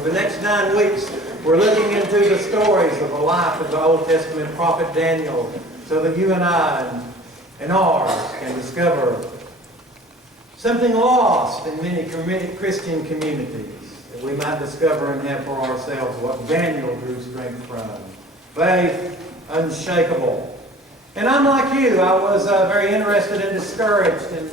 For the next 9 weeks, we're looking into the stories of the life of the Old Testament prophet Daniel, so that you and I and ours can discover something lost in many Christian communities, that we might discover and have for ourselves what Daniel drew strength from. Faith unshakable. And I'm like you, I was very interested and discouraged in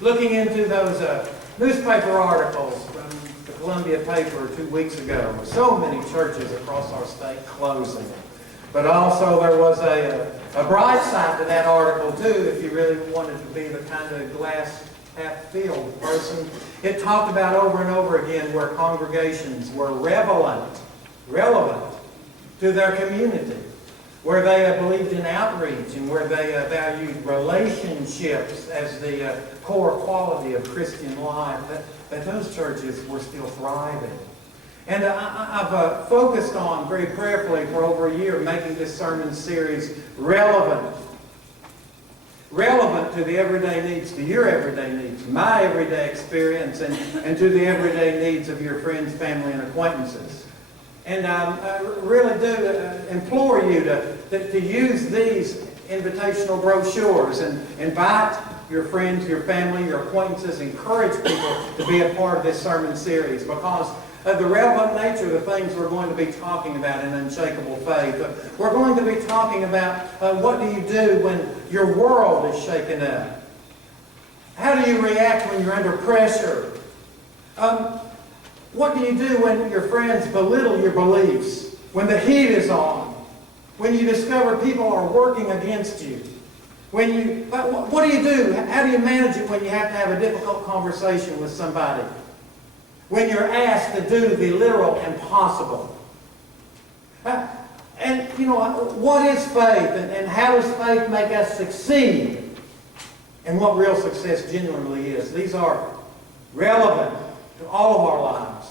looking into those newspaper articles from the Columbia paper 2 weeks ago. So many churches across our state closing. But also there was a bright side to that article too, if you really wanted to be the kind of glass half-filled person. It talked about over and over again where congregations were relevant to their community, where they believed in outreach and where they valued relationships as the core quality of Christian life, that those churches were still thriving. And I've focused on very prayerfully for over a year making this sermon series relevant to the everyday needs, to your everyday needs, my everyday experience, and to the everyday needs of your friends, family, and acquaintances. And I really do implore you to use these invitational brochures and invite your friends, your family, your acquaintances, encourage people to be a part of this sermon series, because of the relevant nature of the things we're going to be talking about in Unshakable Faith. We're going to be talking about what do you do when your world is shaken up? How do you react when you're under pressure? What do you do when your friends belittle your beliefs? When the heat is on? When you discover people are working against you? What do you do? How do you manage it when you have to have a difficult conversation with somebody? When you're asked to do the literal impossible? And, you know, what is faith? And how does faith make us succeed? And what real success genuinely is? These are relevant to all of our lives.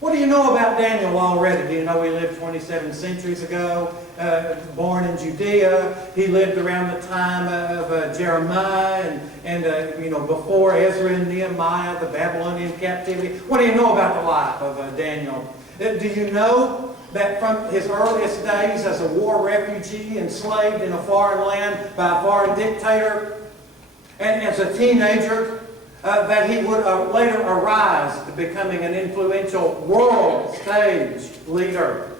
What do you know about Daniel already? Do you know he lived 27 centuries ago, born in Judea? He lived around the time of Jeremiah and before Ezra and Nehemiah, the Babylonian captivity. What do you know about the life of Daniel? Do you know that from his earliest days as a war refugee, enslaved in a foreign land by a foreign dictator, and as a teenager, that he would later arise to becoming an influential world stage leader?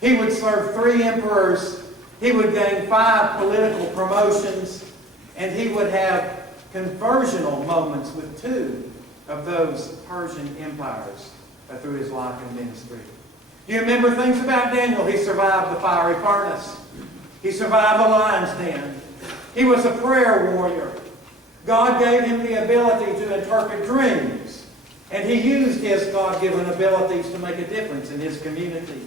He would serve 3 emperors, he would gain 5 political promotions, and he would have conversional moments with 2 of those Persian empires through his life and ministry. Do you remember things about Daniel? He survived the fiery furnace. He survived the lion's den. He was a prayer warrior. God gave him the ability to interpret dreams, and he used his God-given abilities to make a difference in his community.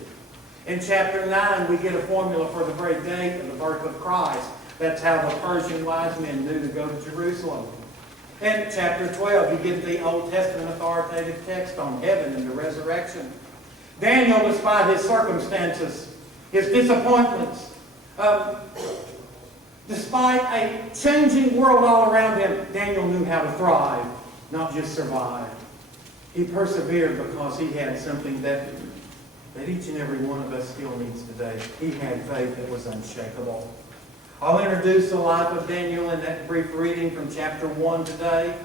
In chapter 9, we get a formula for the very date of the birth of Christ. That's how the Persian wise men knew to go to Jerusalem. In chapter 12, you get the Old Testament authoritative text on heaven and the resurrection. Daniel, despite his circumstances, his disappointments, despite a changing world all around him, Daniel knew how to thrive, not just survive. He persevered because he had something that each and every one of us still needs today. He had faith that was unshakable. I'll introduce the life of Daniel in that brief reading from chapter 1 today.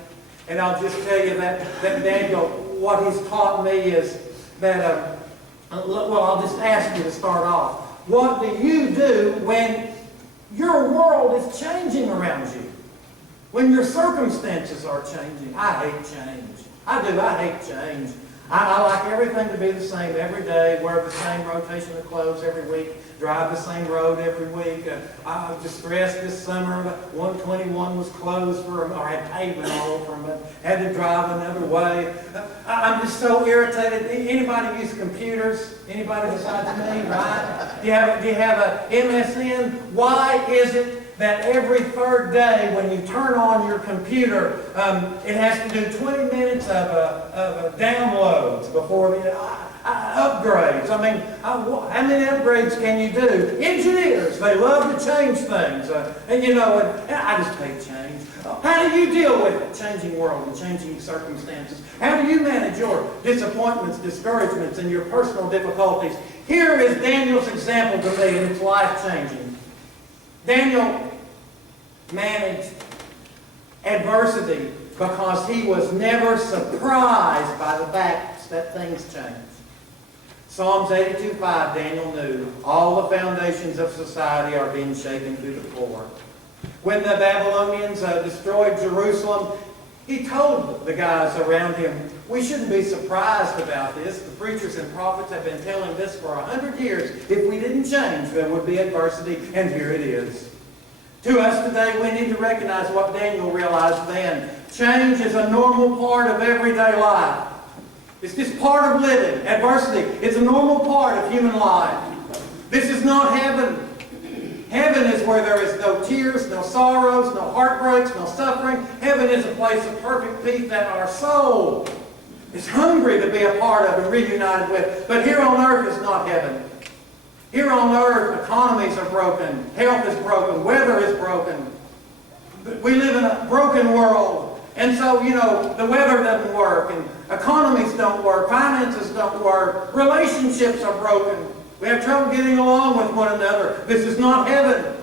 And I'll just tell you that Daniel, what he's taught me is that, I'll just ask you to start off. What do you do when your world is changing around you? When your circumstances are changing? I hate change. I hate change. I like everything to be the same every day, wear the same rotation of clothes every week, drive the same road every week. I was distressed this summer that 121 was closed or had pavement all over them, had to drive another way. I'm just so irritated. Anybody use computers? Anybody besides me, right? Do you have a MSN? Why is it that every third day when you turn on your computer, it has to do 20 minutes of downloads before the upgrades. I mean, how many upgrades can you do? Engineers, they love to change things. And I just hate change. How do you deal with it? Changing world and changing circumstances. How do you manage your disappointments, discouragements, and your personal difficulties? Here is Daniel's example to me, and it's life-changing. Daniel managed adversity because he was never surprised by the fact that things change. Psalms 82:5, Daniel knew all the foundations of society are being shaken to the core. When the Babylonians destroyed Jerusalem, he told the guys around him, we shouldn't be surprised about this. The preachers and prophets have been telling this for 100 years. If we didn't change, there would be adversity, and here it is. To us today, we need to recognize what Daniel realized then. Change is a normal part of everyday life. It's just part of living. Adversity, it's a normal part of human life. This is not heaven. Heaven is where there is no tears, no sorrows, no heartbreaks, no suffering. Heaven is a place of perfect peace that our soul is hungry to be a part of and reunited with. But here on earth is not heaven. Here on earth, economies are broken, health is broken, weather is broken. We live in a broken world. And so, the weather doesn't work, and economies don't work, finances don't work, relationships are broken. We have trouble getting along with one another. This is not heaven.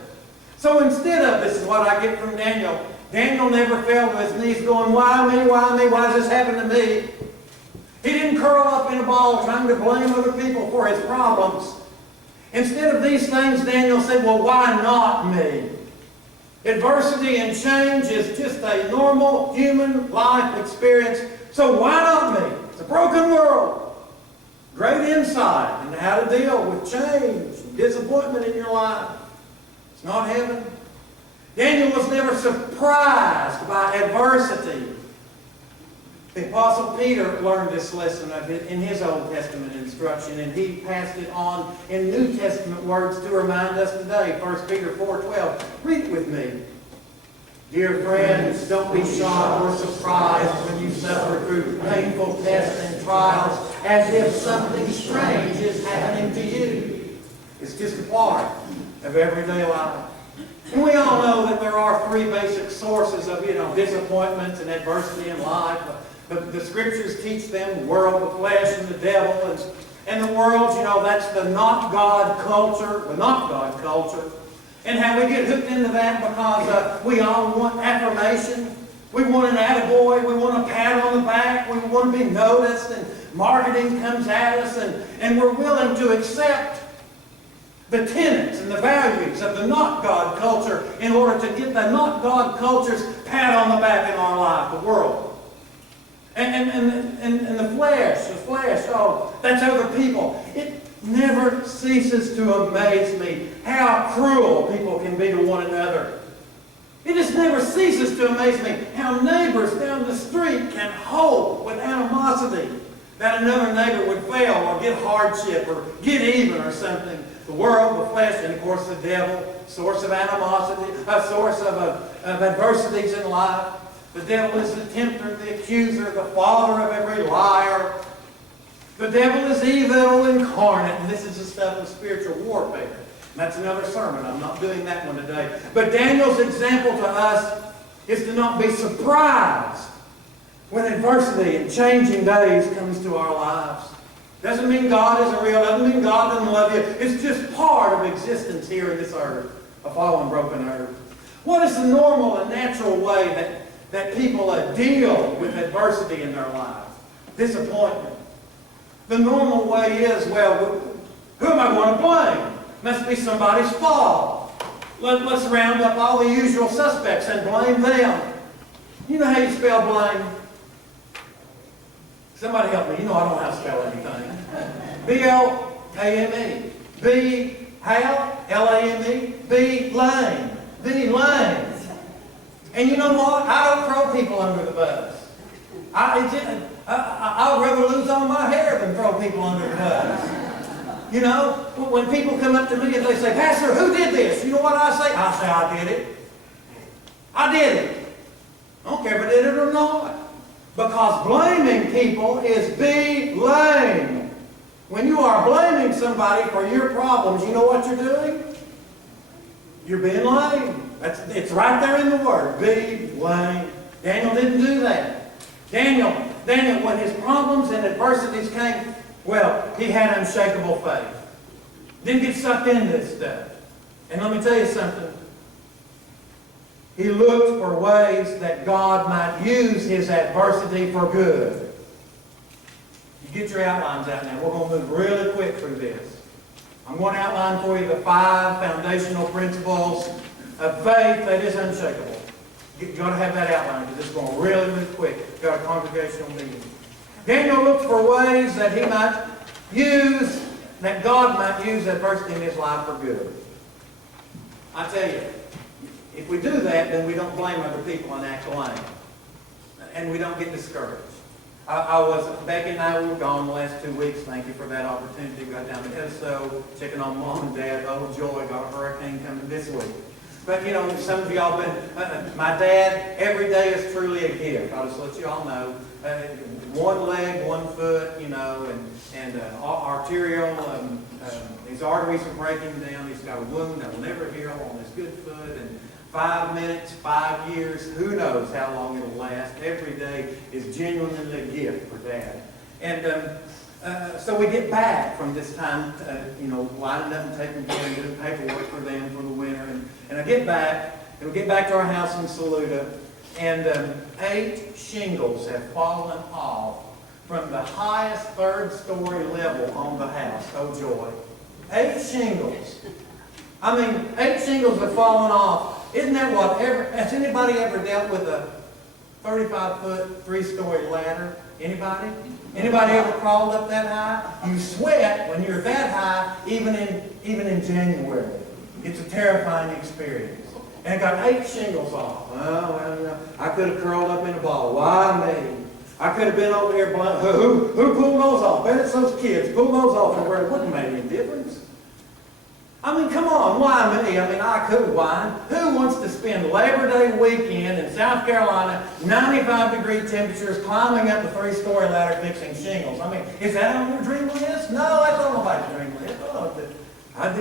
So instead of, this is what I get from Daniel, Daniel never fell to his knees going, why me, why me, why does this happen to me? He didn't curl up in a ball trying to blame other people for his problems. Instead of these things, Daniel said, well, why not me? Adversity and change is just a normal human life experience, so why not me? It's a broken world. Great insight into how to deal with change and disappointment in your life. It's not heaven. Daniel was never surprised by adversity. The Apostle Peter learned this lesson in his Old Testament instruction, and he passed it on in New Testament words to remind us today. 1 Peter 4:12. Read it with me. Dear friends, don't be shocked or surprised when you suffer through painful tests and trials as if something strange is happening to you. It's just a part of everyday life. And we all know that there are three basic sources of, disappointments and adversity in life. The Scriptures teach them, the world, the flesh, and the devil. And the world, that's the not God culture, And how we get hooked into that because we all want affirmation. We want an attaboy. We want a pat on the back. We want to be noticed. And marketing comes at us. And we're willing to accept the tenets and the values of the not God culture in order to get the not God culture's pat on the back in our life, the world. And the flesh, oh, that's other people. It never ceases to amaze me how cruel people can be to one another. It just never ceases to amaze me how neighbors down the street can hope with animosity that another neighbor would fail or get hardship or get even or something. The world, the flesh, and of course the devil, source of animosity, a source of adversities in life. The devil is the tempter, the accuser, the father of every liar. The devil is evil incarnate, and this is the stuff of spiritual warfare. And that's another sermon. I'm not doing that one today. But Daniel's example to us is to not be surprised when adversity and changing days comes to our lives. Doesn't mean God isn't real. Doesn't mean God doesn't love you. It's just part of existence here in this earth, a fallen, broken earth. What is the normal and natural way that people deal with adversity in their lives? Disappointment. The normal way is, well, who am I going to blame? Must be somebody's fault. Let's round up all the usual suspects and blame them. You know how you spell blame? Somebody help me. You know I don't know how to spell anything. B-L-A-M-E. B, how? L-A-M-E. B, lame. B, lame. And you know what? I don't throw people under the bus. I'd rather lose all my hair than throw people under the bus. You know, when people come up to me and they say, Pastor, who did this? You know what I say? I say, I did it. I did it. I don't care if I did it or not. Because blaming people is be lame. When you are blaming somebody for your problems, you know what you're doing? You're being lame. It's right there in the Word. Be lame. Daniel didn't do that. Daniel, when his problems and adversities came, well, he had unshakable faith. Didn't get sucked into this stuff. And let me tell you something. He looked for ways that God might use his adversity for good. You get your outlines out now. We're going to move really quick through this. I'm going to outline for you the 5 foundational principles of faith that is unshakable. You've got to have that outline because it's going to really move quick. We've got a congregational meeting. Daniel looked for ways that he might use, that God might use adversity in his life for good. I tell you, if we do that, then we don't blame other people and act lame. And we don't get discouraged. Becky and I were gone the last 2 weeks. Thank you for that opportunity. We got down to Esso, checking on Mom and Dad. Oh, joy, got a hurricane coming this week. But, you know, some of y'all been, my dad, every day is truly a gift. I'll just let you all know. One leg, 1 foot, you know, and arterial, his arteries are breaking down. He's got a wound that will never heal on his good foot. And 5 minutes, 5 years, who knows how long it'll last. Every day is genuinely a gift for Dad. And so we get back from this time, you know, lining up and taking care and doing paperwork for them for the winter. And I get back, and we get back to our house in Saluda, and 8 shingles have fallen off from the highest 3rd-story level on the house. Oh, joy. 8 shingles. I mean, 8 shingles have fallen off. Isn't that what? Has anybody ever dealt with a 35-foot, 3-story ladder? Anybody? Anybody ever crawled up that high? You sweat when you're that high, even in January. It's a terrifying experience. And it got 8 shingles off. Oh, well, you know, I could have curled up in a ball. Why me? I could have been over here blind. Who pulled those off? Bet it's those kids. Pull those off and where it wouldn't make any difference. I mean, come on, why me? I mean, I could whine. Who wants to spend Labor Day weekend in South Carolina, 95-degree temperatures, climbing up the 3-story ladder fixing shingles? I mean, is that on your dream list? No, that's on nobody's dream list. Oh, I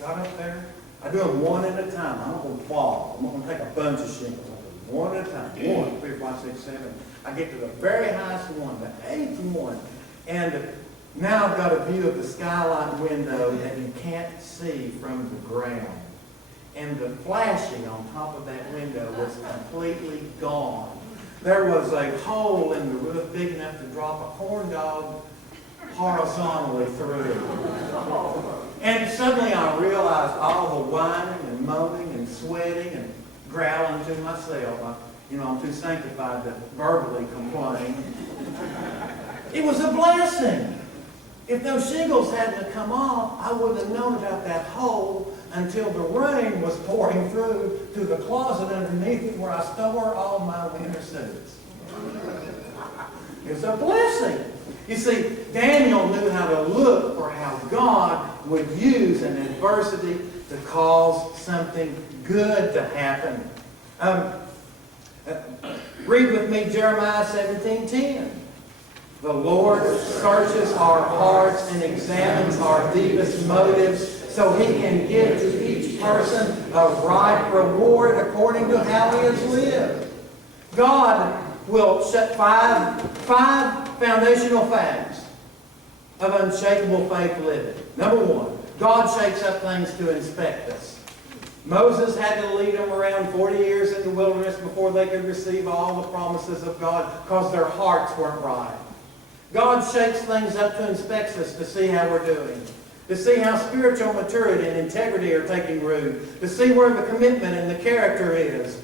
got up there. I do them one at a time. I'm not going to fall. I'm not going to take a bunch of shingles. I do one at a time. 1, 2, 3, 4, 5, 6, 7. I get to the very highest one, the 8th one. And now I've got a view of the skylight window that you can't see from the ground. And the flashing on top of that window was completely gone. There was a hole in the roof big enough to drop a corn dog horizontally through. And suddenly I realized all the whining and moaning and sweating and growling to myself. I'm too sanctified to verbally complain. It was a blessing. If those shingles hadn't come off, I wouldn't have known about that hole until the rain was pouring through to the closet underneath it where I store all my winter suits. It's a blessing. You see, Daniel knew how to look for how God would use an adversity to cause something good to happen. Read with me Jeremiah 17:10. The Lord searches our hearts and examines our deepest motives so He can give to each person a right reward according to how he has lived. God will set five foundational facts of unshakable faith living. Number 1, God shakes up things to inspect us. Moses had to lead them around 40 years in the wilderness before they could receive all the promises of God because their hearts weren't right. God shakes things up to inspect us to see how we're doing, to see how spiritual maturity and integrity are taking root, to see where the commitment and the character is.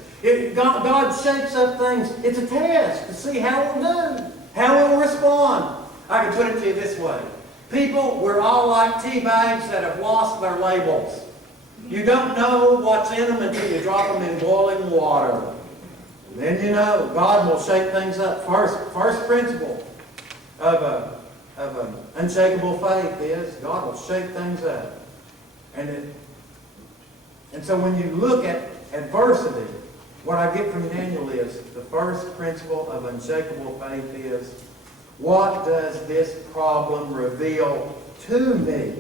God shakes up things. It's a test to see how we'll do, how we'll respond. I can put it to you this way. People, we're all like tea bags that have lost their labels. You don't know what's in them until you drop them in boiling water. And then you know. God will shake things up. First principle of of an unshakable faith is God will shake things up. And so when you look at adversity, what I get from Daniel is the first principle of unshakable faith is, what does this problem reveal to me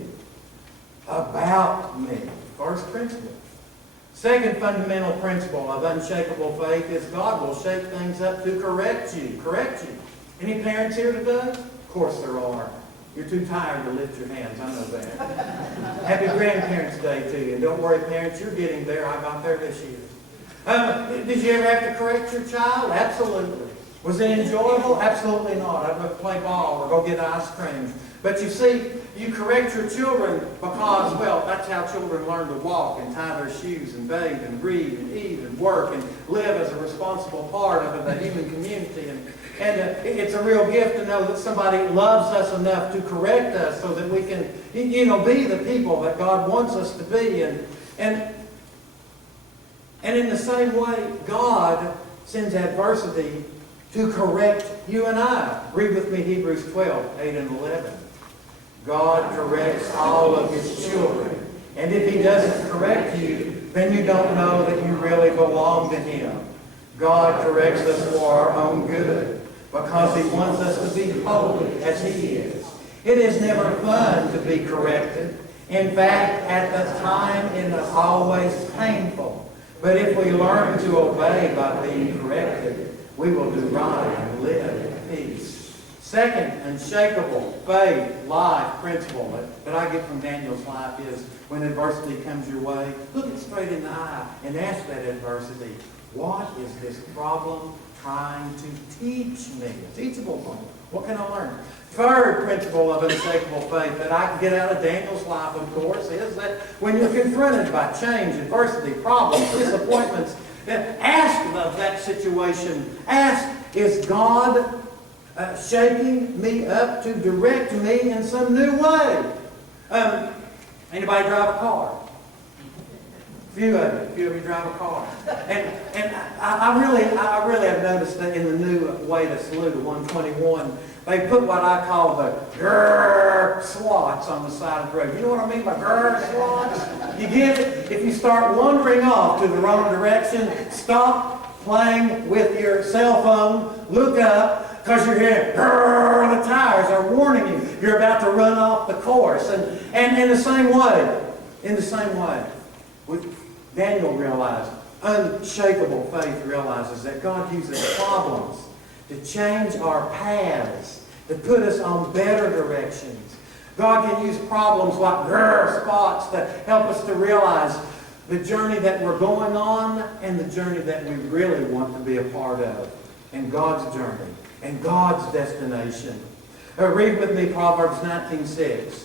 about me? First principle. Second fundamental principle of unshakable faith is God will shake things up to correct you. Correct you. Any parents here today? Of course there are. You're too tired to lift your hands, I know that. Happy Grandparents' Day to you. And don't worry, parents, you're getting there. I got there this year. Did you ever have to correct your child? Absolutely. Was it enjoyable? Absolutely not. I'd go play ball or go get ice cream. But you see, you correct your children because, well, that's how children learn to walk and tie their shoes and bathe and read and eat and work and live as a responsible part of the human community. And it's a real gift to know that somebody loves us enough to correct us so that we can, be the people that God wants us to be. And in the same way, God sends adversity to correct you and I. Read with me Hebrews 12, 8 and 11. God corrects all of His children. And if He doesn't correct you, then you don't know that you really belong to Him. God corrects us for our own good because He wants us to be holy as He is. It is never fun to be corrected. In fact, at the time, it is always painful. But if we learn to obey by being corrected, we will do right and live in peace. Second, unshakable faith, life principle that I get from Daniel's life is when adversity comes your way, look it straight in the eye and ask that adversity, what is this problem trying to teach me? A teachable point. What can I learn? Third principle of unshakable faith that I can get out of Daniel's life, of course, is that when you're confronted by change, adversity, problems, disappointments, ask of that situation. Ask, is God shaking me up to direct me in some new way? Anybody drive a car? A few of you drive a car. And I really have noticed that in the new way to salute, 121, they put what I call the grrr slots on the side of the road. You know what I mean by grrr slots? You get it? If you start wandering off to the wrong direction, stop playing with your cell phone, look up, because you're hearing grrr, the tires are warning you. You're about to run off the course. And in the same way, Daniel realized, unshakable faith realizes that God uses problems to change our paths, to put us on better directions. God can use problems like grrr spots to help us to realize the journey that we're going on and the journey that we really want to be a part of, and God's journey and God's destination. Read with me Proverbs 19:6.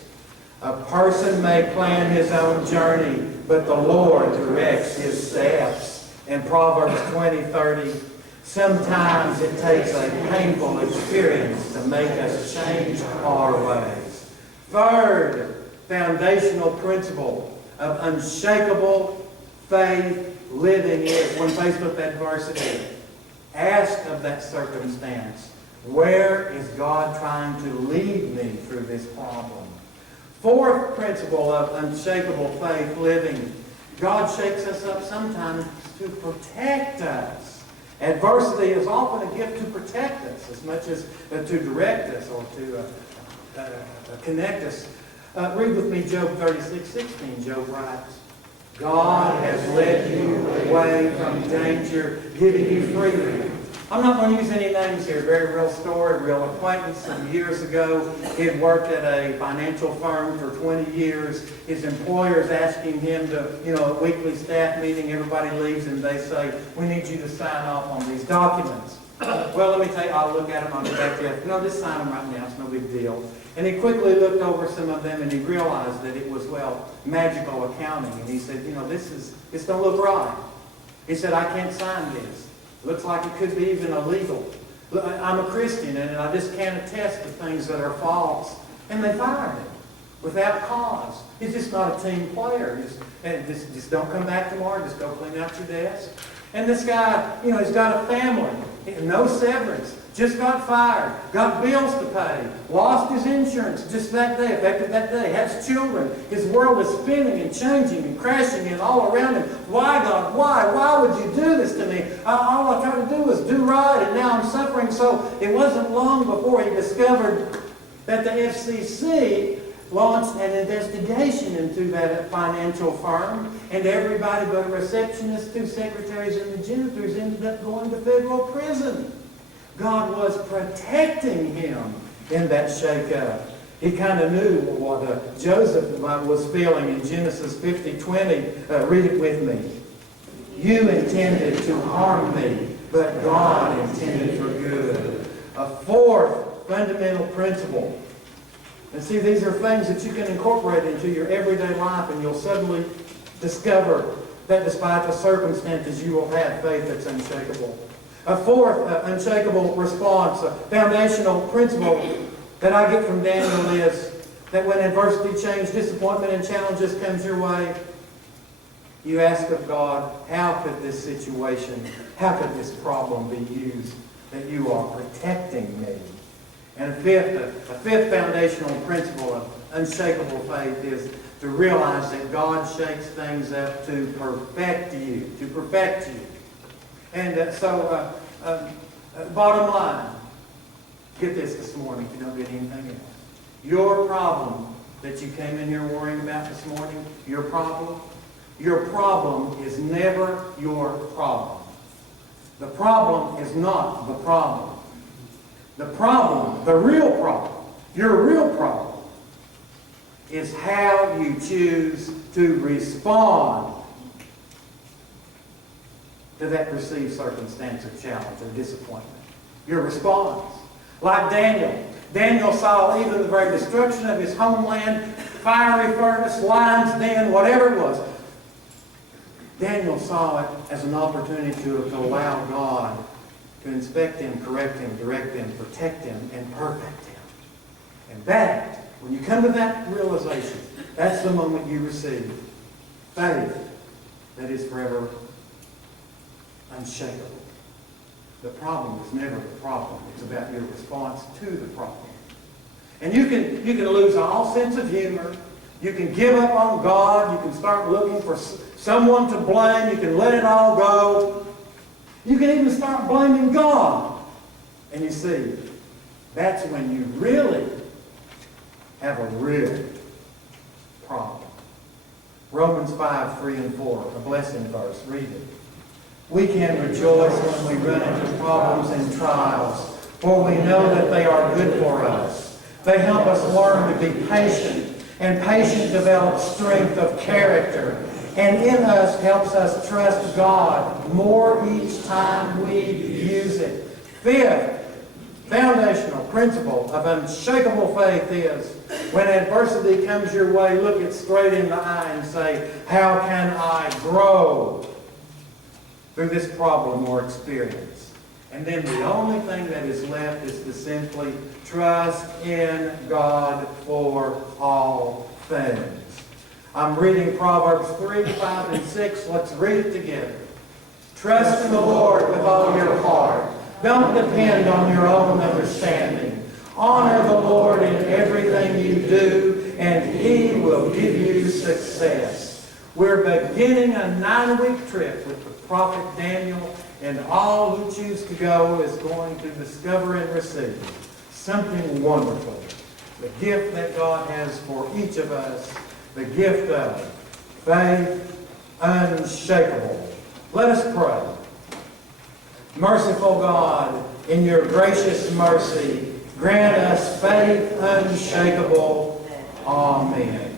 A person may plan his own journey, but the Lord directs his steps. And Proverbs 20:30. Sometimes it takes a painful experience to make us change our ways. Third foundational principle of unshakable faith living is, when faced with adversity, ask of that circumstance, where is God trying to lead me through this problem? Fourth principle of unshakable faith living, God shakes us up sometimes to protect us. Adversity is often a gift to protect us as much as to direct us or to connect us. Read with me Job 36:16. Job writes, God has led you away from danger, giving you freedom. I'm not going to use any names here. Very real story, real acquaintance. Some years ago, he had worked at a financial firm for 20 years. His employer's asking him to, a weekly staff meeting, everybody leaves, and they say, we need you to sign off on these documents. Well, let me tell you, I'll look at them, I'll get back to you. No, just sign them right now, it's no big deal. And he quickly looked over some of them, and he realized that it was, magical accounting. And he said, this don't look right. He said, I can't sign this. Looks like it could be even illegal. I'm a Christian, and I just can't attest to things that are false. And they fired him without cause. He's just not a team player. Just don't come back tomorrow. Just go clean out your desk. And this guy, he's got a family. No severance. Just got fired. Got bills to pay. Lost his insurance just that day, effective that day. Has children. His world is spinning and changing and crashing in all around him. Why, God? Why? Why would you do this to me? All I tried to do was do right, and now I'm suffering. So it wasn't long before he discovered that the FCC launched an investigation into that financial firm, and everybody but a receptionist, 2 secretaries, and the janitors ended up going to federal prison. God was protecting him in that shake-up. He kind of knew what Joseph was feeling in Genesis 50:20. Read it with me. You intended to harm me, but God intended for good. A fourth fundamental principle. And see, these are things that you can incorporate into your everyday life, and you'll suddenly discover that despite the circumstances, you will have faith that's unshakable. A fourth unshakable response, a foundational principle that I get from Daniel is that when adversity, change, disappointment, and challenges comes your way, you ask of God, how could this situation, how could this problem be used that you are protecting me? And a fifth foundational principle of unshakable faith is to realize that God shakes things up to perfect you, And bottom line, get this morning if you don't get anything else. Your problem that you came in here worrying about this morning, your problem is never your problem. The problem is not the problem. The problem, the real problem, your real problem, is how you choose to respond to that perceived circumstance of challenge or disappointment. Your response. Like Daniel. Daniel saw even the very destruction of his homeland, fiery furnace, lion's den, whatever it was. Daniel saw it as an opportunity to allow God to inspect him, correct him, direct him, protect him, and perfect him. And that, when you come to that realization, that's the moment you receive faith that is forever unshakable. The problem is never the problem. It's about your response to the problem. And you can lose all sense of humor. You can give up on God. You can start looking for someone to blame. You can let it all go. You can even start blaming God. And you see, that's when you really have a real problem. Romans 5:3-4, a blessing verse. Read it. We can rejoice when we run into problems and trials, for we know that they are good for us. They help us learn to be patient, and patience develops strength of character, and in us helps us trust God more each time we use it. Fifth foundational principle of unshakable faith is when adversity comes your way, look it straight in the eye and say, how can I grow through this problem or experience? And then the only thing that is left is to simply trust in God for all things. I'm reading Proverbs 3, 5, and 6. Let's read it together. Trust in the Lord with all your heart. Don't depend on your own understanding. Honor the Lord in everything you do, and He will give you success. We're beginning a 9-week trip with the prophet Daniel, and all who choose to go is going to discover and receive something wonderful. The gift that God has for each of us, the gift of faith unshakable. Let us pray. Merciful God, in your gracious mercy, grant us faith unshakable. Amen.